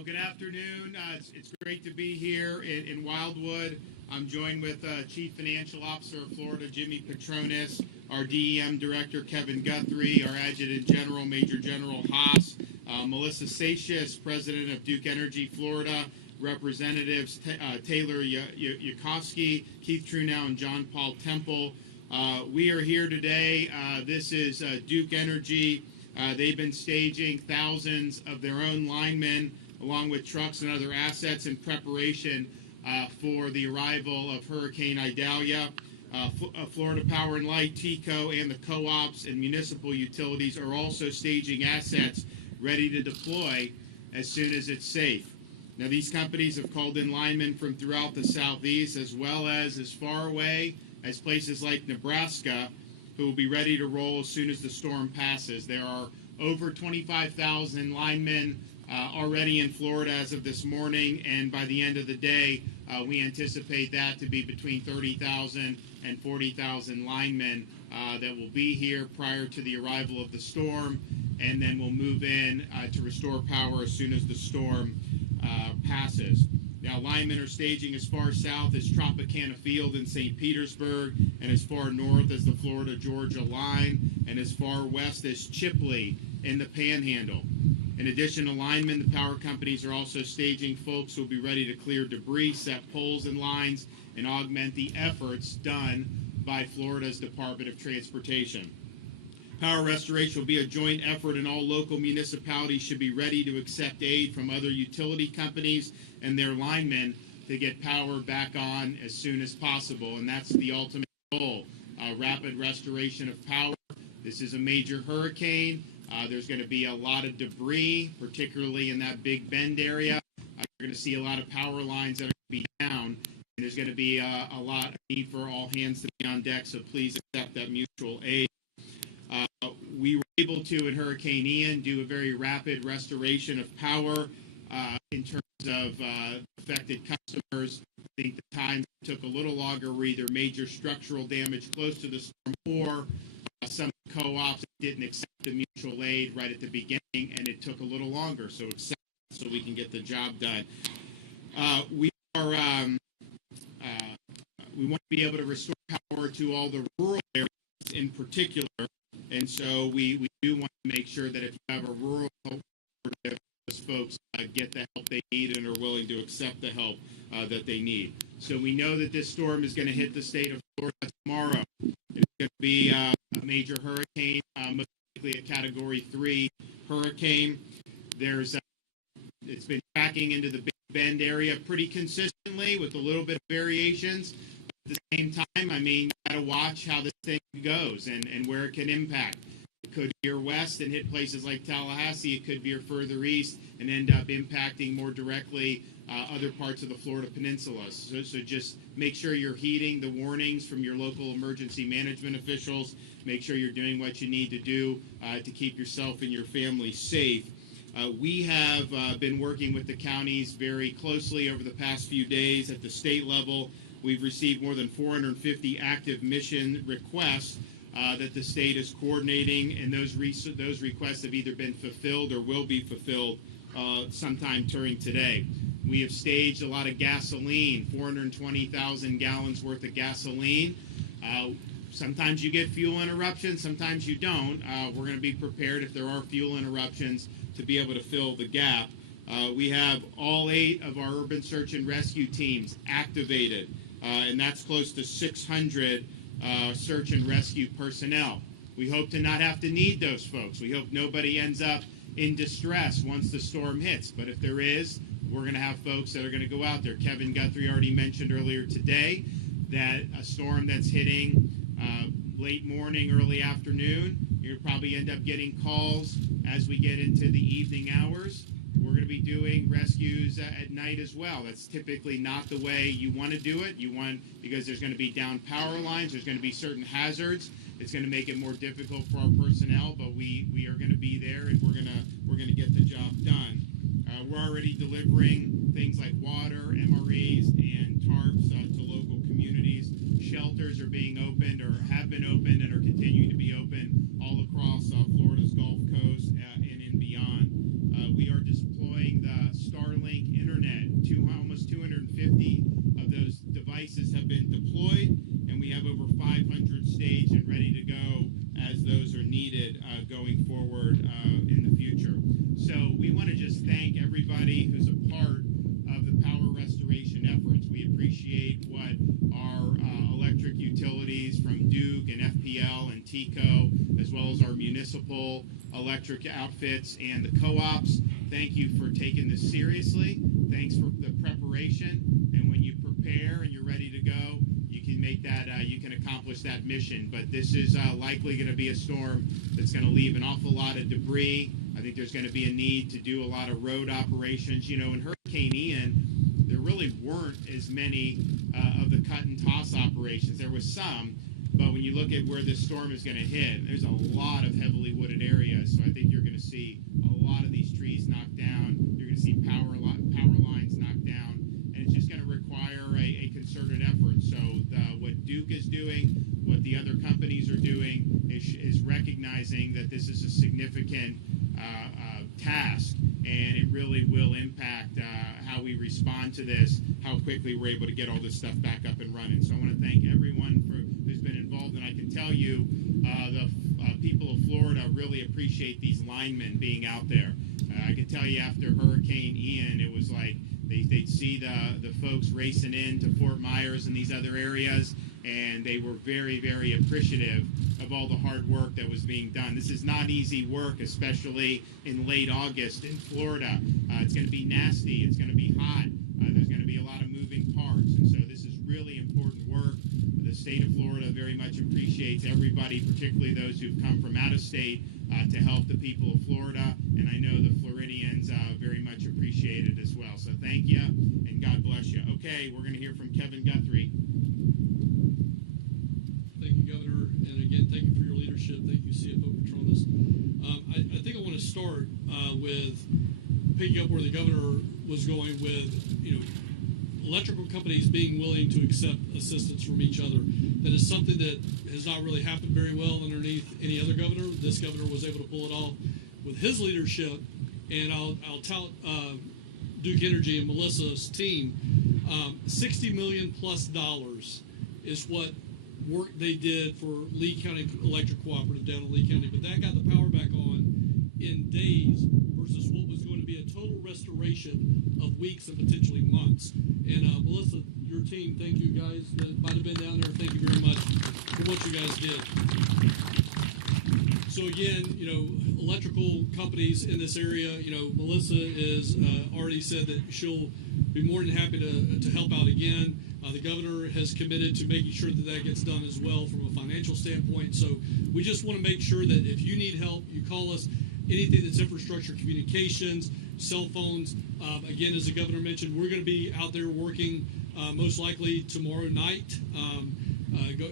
Well, good afternoon. It's great to be here in Wildwood. I'm joined with Chief Financial Officer of Florida, Jimmy Petronis, our DEM Director, Kevin Guthrie, our Adjutant General, Major General Haas, Melissa Satius, President of Duke Energy Florida, Representatives Taylor Yukowski, Keith Trunow, and John Paul Temple. We are here today. This is Duke Energy. They've been staging thousands of their own linemen along with trucks and other assets in preparation for the arrival of Hurricane Idalia. Florida Power and Light, TECO, and the co-ops and municipal utilities are also staging assets ready to deploy as soon as it's safe. Now, these companies have called in linemen from throughout the southeast as well as far away as places like Nebraska, who will be ready to roll as soon as the storm passes. There are over 25,000 linemen already in Florida as of this morning, and by the end of the day, we anticipate that to be between 30,000 and 40,000 linemen that will be here prior to the arrival of the storm, and then we'll move in to restore power as soon as the storm passes. Now, linemen are staging as far south as Tropicana Field in St. Petersburg, and as far north as the Florida-Georgia line, and as far west as Chipley in the Panhandle. In addition to linemen, the power companies are also staging folks who will be ready to clear debris, set poles and lines, and augment the efforts done by Florida's Department of Transportation. Power restoration will be a joint effort, and all local municipalities should be ready to accept aid from other utility companies and their linemen to get power back on as soon as possible. And that's the ultimate goal, rapid restoration of power. This is a major hurricane. There's going to be a lot of debris, particularly in that Big Bend area. You're going to see a lot of power lines that are going to be down. And there's going to be a lot of need for all hands to be on deck, so please accept that mutual aid. We were able to, in Hurricane Ian, do a very rapid restoration of power in terms of affected customers. I think the time took a little longer were either major structural damage close to the storm or some co-ops didn't accept the mutual aid right at the beginning, and it took a little longer. So accept so we can get the job done. We want to be able to restore power to all the rural areas in particular. And so we do want to make sure that if you have a rural cooperative, those folks get the help they need and are willing to accept the help that they need. So we know that this storm is going to hit the state of Florida tomorrow. It's going to be a major hurricane, most likely a Category 3 hurricane. It's been tracking into the Big Bend area pretty consistently with a little bit of variations. At the same time, I mean, you got to watch how this thing goes and where it can impact. It could veer west and hit places like Tallahassee. It could veer further east and end up impacting more directly other parts of the Florida Peninsula. So just make sure you're heeding the warnings from your local emergency management officials. Make sure you're doing what you need to do to keep yourself and your family safe. We have been working with the counties very closely over the past few days at the state level. We've received more than 450 active mission requests that the state is coordinating, and those requests have either been fulfilled or will be fulfilled sometime during today. We have staged a lot of gasoline, 420,000 gallons worth of gasoline. Sometimes you get fuel interruptions, sometimes you don't. We're going to be prepared if there are fuel interruptions to be able to fill the gap. We have all 8 of our urban search and rescue teams activated, and that's close to 600 search and rescue personnel. We hope to not have to need those folks. We hope nobody ends up in distress once the storm hits. But if there is, we're going to have folks that are going to go out there. Kevin Guthrie already mentioned earlier today that a storm that's hitting late morning, early afternoon, you'll probably end up getting calls as we get into the evening hours. We're going to be doing rescues at night as well. That's typically not the way you want to do it. Because there's going to be down power lines, there's going to be certain hazards. It's going to make it more difficult for our personnel, but we are going to be there, and we're going to get the job done. We're already delivering things like water, MREs, and tarps to local communities. Shelters are being opened or have been opened and are continuing to be open all across Florida's Gulf Coast and beyond. We are deploying the Starlink needed going forward in the future. So we want to just thank everybody who's a part of the power restoration efforts. We appreciate what our electric utilities from Duke and FPL and TECO, as well as our municipal electric outfits and the co-ops. Thank you for taking this seriously. Thanks for the preparation. And when you prepare and you're ready to go, you can make that, you can accomplish that mission. But this is likely going to be a storm that's going to leave an awful lot of debris. I think there's going to be a need to do a lot of road operations. You know, in Hurricane Ian, there really weren't as many of the cut and toss operations. There was some, but when you look at where this storm is going to hit, there's a lot of heavily wooded areas. So I think you're going to see a lot of these trees knocked down. You're going to see power lines knocked down, and it's just going to require a concerted effort. So what Duke is doing, what the other companies are doing, is recognizing that this is a significant task, and it really will impact how we respond to this, how quickly we're able to get all this stuff back up and running. So I want to thank everyone who's been involved, and I can tell you the people of Florida really appreciate these linemen being out there. I can tell you after Hurricane Ian, it was like they'd see the folks racing into Fort Myers and these other areas, and they were very, very appreciative of all the hard work that was being done. This is not easy work, especially in late August in Florida. It's going to be nasty. It's going to be hot. There's going to be a lot of moving parts, and so this is really important work. The state of Florida very much appreciates everybody, particularly those who've come from out of state, to help the people of Florida, and I know the Floridians very much appreciate it as well. So thank you, and God bless you. Okay, we're going to hear from Kevin Guthrie. Thank you, Governor, and again, thank you for your leadership. Thank you, CFO Petronas. I think I want to start with picking up where the Governor was going with, electrical companies being willing to accept assistance from each other. That is something that has not really happened very well underneath any other governor. This governor was able to pull it off with his leadership, and I'll tout Duke Energy and Melissa's team. $60 million plus is what work they did for Lee County Electric Cooperative down in Lee County, but that got the power back on in days versus what was going to be a total restoration of weeks and potentially months. And Melissa, your team, thank you guys that might have been down there. Thank you very much for what you guys did. So again, electrical companies in this area, Melissa is already said that she'll be more than happy to help out again. The governor has committed to making sure that gets done as well from a financial standpoint. So we just want to make sure that if you need help, you call us. Anything that's infrastructure, communications, cell phones. Again, as the governor mentioned, we're going to be out there working most likely tomorrow night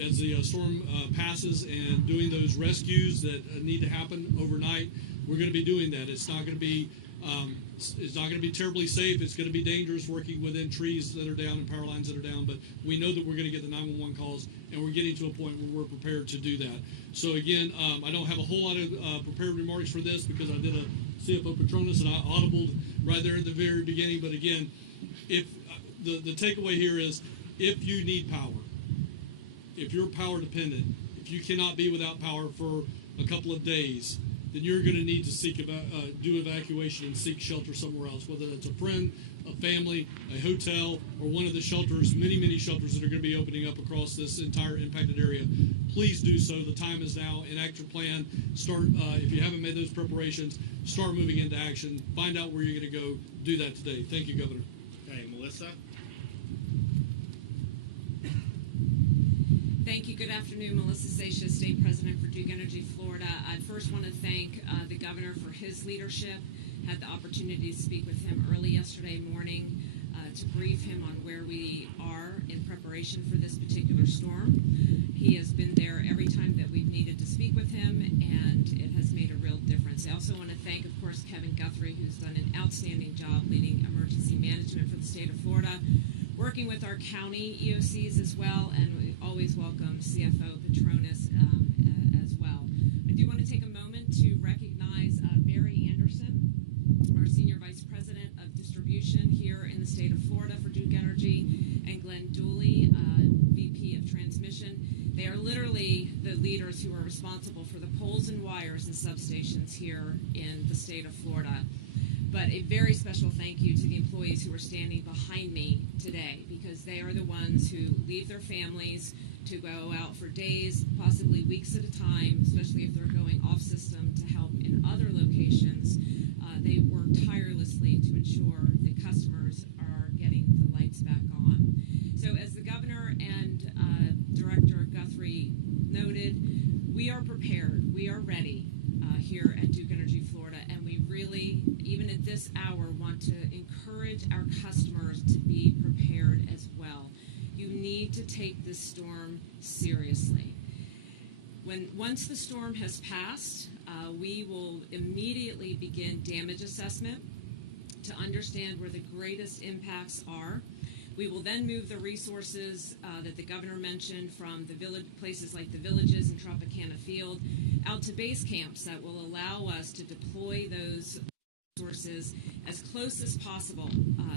as the storm passes and doing those rescues that need to happen overnight. We're going to be doing that. It's not going to be terribly safe. It's going to be dangerous working within trees that are down and power lines that are down, but we know that we're going to get the 911 calls, and we're getting to a point where we're prepared to do that. So again, I don't have a whole lot of prepared remarks for this because I did a CFO Petronas and I audibled right there at the very beginning. But again, if the takeaway here is if you need power, if you're power dependent, if you cannot be without power for a couple of days, then you're going to need to do evacuation and seek shelter somewhere else, whether that's a friend, a family, a hotel, or one of the shelters, many shelters that are going to be opening up across this entire impacted area. Please do so. The time is now. Enact your plan. Start, if you haven't made those preparations, start moving into action. Find out where you're going to go. Do that today. Thank you, Governor. Okay, Melissa. Thank you. Good afternoon. Melissa Seixas, State President for Duke Energy Florida. I first want to thank the Governor for his leadership. Had the opportunity to speak with him early yesterday morning to brief him on where we are in preparation for this particular storm. He has been there every time that we've needed to speak with him, and it has made a real difference. I also want to thank, of course, Kevin Guthrie, who's done an outstanding job leading emergency management for the state of Florida, working with our county EOCs as well, and we always welcome CFO Petronas as well. I do want to take a moment to recognize Barry Anderson, our Senior Vice President of Distribution here in the state of Florida for Duke Energy, and Glenn Dooley, VP of Transmission. They are literally the leaders leaders who are responsible for the poles and wires and substations here in the state of Florida. But a very special thank you to the employees who are standing behind me today, because they are the ones who leave their families to go out for days, possibly weeks at a time, especially if they're going off system to help in other locations. They work tirelessly to ensure that customers are getting the lights back on. So as the governor and Director Guthrie noted, we are prepared, we are ready here at Duke Energy Florida, and we really, even at this hour, want to encourage our customers to be prepared as well. You need to take this storm seriously. Once the storm has passed, we will immediately begin damage assessment to understand where the greatest impacts are. We will then move the resources that the governor mentioned from the places like the Villages and Tropicana Field out to base camps that will allow us to deploy those resources as close as possible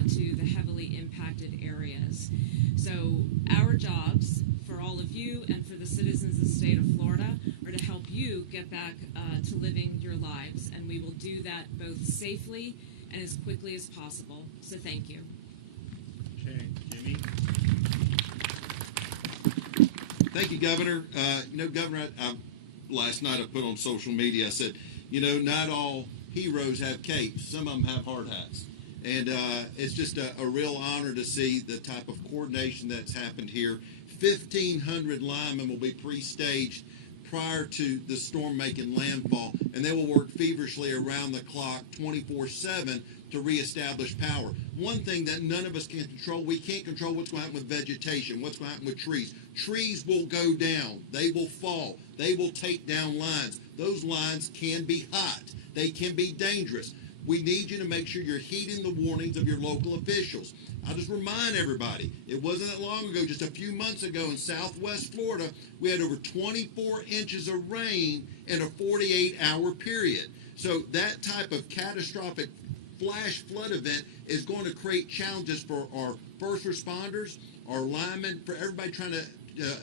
to the heavily impacted areas. So our jobs for all of you and for the citizens of the state of Florida are to help you get back to living your lives, and we will do that both safely and as quickly as possible. So thank you. Okay, Jimmy. Thank you, Governor. Governor, last night I put on social media, I said, not all heroes have capes. Some of them have hard hats. And it's just a real honor to see the type of coordination that's happened here. 1,500 linemen will be pre-staged prior to the storm making landfall, and they will work feverishly around the clock 24/7 to reestablish power. One thing that none of us can control, we can't control what's going to happen with vegetation, what's going to happen with trees. Trees will go down. They will fall. They will take down lines. Those lines can be hot. They can be dangerous. We need you to make sure you're heeding the warnings of your local officials. I'll just remind everybody, it wasn't that long ago, just a few months ago in southwest Florida, we had over 24 inches of rain in a 48-hour period. So that type of catastrophic flash flood event is going to create challenges for our first responders, our linemen, for everybody trying to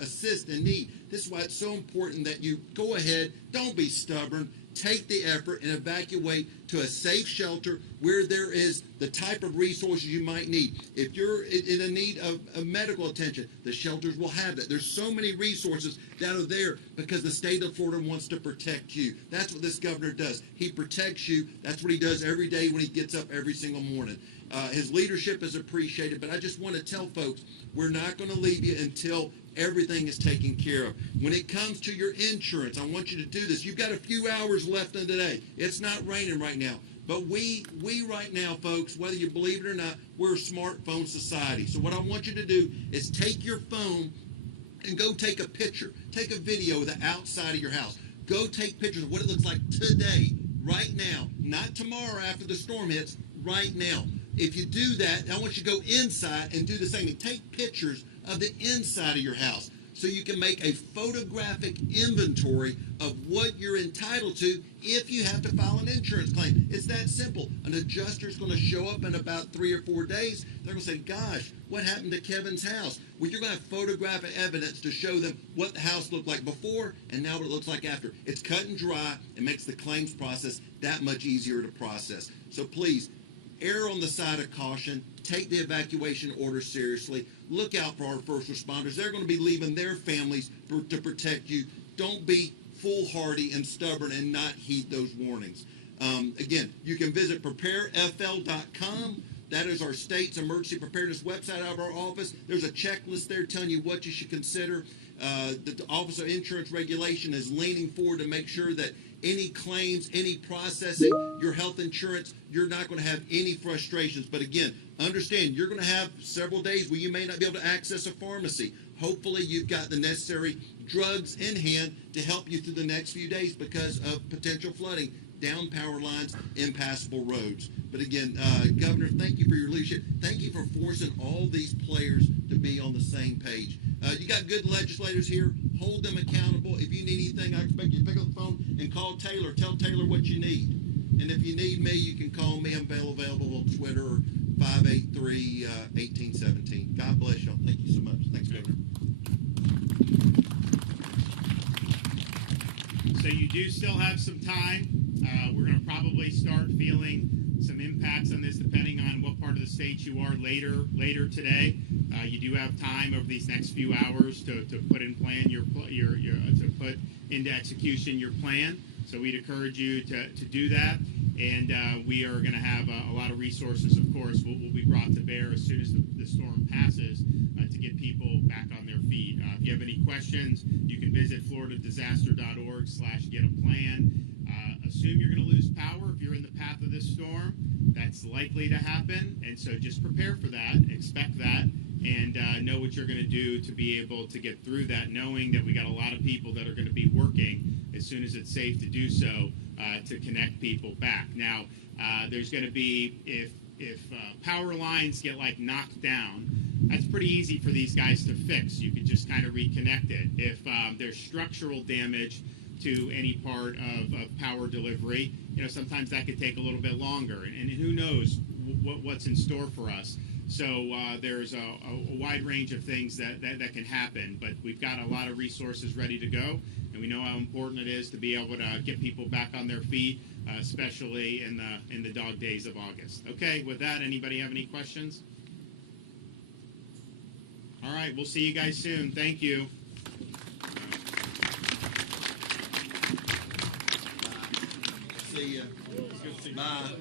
assist in need. This is why it's so important that you go ahead, don't be stubborn, take the effort and evacuate to a safe shelter where there is the type of resources you might need. If you're in a need of medical attention, the shelters will have that. There's so many resources that are there because the state of Florida wants to protect you. That's what this governor does. He protects you. That's what he does every day when he gets up every single morning. His leadership is appreciated, but I just want to tell folks, we're not going to leave you until everything is taken care of. When it comes to your insurance, I want you to do this. You've got a few hours left in today. It's not raining right now. But we right now, folks, whether you believe it or not, we're a smartphone society. So what I want you to do is take your phone and go take a picture. Take a video of the outside of your house. Go take pictures of what it looks like today, right now. Not tomorrow after the storm hits, right now. If you do that, I want you to go inside and do the same. And take pictures of the inside of your house so you can make a photographic inventory of what you're entitled to if you have to file an insurance claim. It's that simple. An adjuster is going to show up in about 3 or 4 days. They're going to say, gosh, what happened to Kevin's house? Well, you're going to have photographic evidence to show them what the house looked like before and now what it looks like after. It's cut and dry. It makes the claims process that much easier to process. So please, err on the side of caution. Take the evacuation order seriously. Look out for our first responders. They're going to be leaving their families to protect you. Don't be foolhardy and stubborn and not heed those warnings. Again, you can visit preparefl.com. That is our state's emergency preparedness website out of our office. There's a checklist there telling you what you should consider. The Office of Insurance Regulation is leaning forward to make sure that any claims, any processing, your health insurance, you're not going to have any frustrations. But again, understand you're going to have several days where you may not be able to access a pharmacy. Hopefully you've got the necessary drugs in hand to help you through the next few days because of potential flooding, down power lines, impassable roads. But again, Governor, thank you for your leadership. Thank you for forcing all these players to be on the same page. You got good legislators here. Hold them accountable. If you need anything, I expect you to pick up the phone and call Taylor. Tell Taylor what you need. And if you need me, you can call me. I'm available on Twitter or 583-1817. God bless y'all. Thank you so much. Thanks, Governor. So you do still have some time. We're going to probably start feeling some impacts on this depending on what part of the state you are later today. You do have time over these next few hours to put in plan to put into execution your plan. So we'd encourage you to do that. And we are going to have a lot of resources, of course, will be brought to bear as soon as the storm passes to get people back on their feet. If you have any questions, you can visit floridadisaster.org/get-a-plan. Assume you're going to lose power if you're in the path of this storm. That's likely to happen, and so just prepare for that, expect that, and know what you're going to do to be able to get through that, knowing that we got a lot of people that are going to be working as soon as it's safe to do so to connect people back. Now, there's going to be, if power lines get like knocked down, that's pretty easy for these guys to fix. You can just kind of reconnect it. If there's structural damage to any part of power delivery, sometimes that could take a little bit longer, and who knows what's in store for us. So there's a wide range of things that can happen, but we've got a lot of resources ready to go, and we know how important it is to be able to get people back on their feet, especially in the dog days of August. Okay, with that, anybody have any questions? All right, we'll see you guys soon. Thank you. See ya. Bye.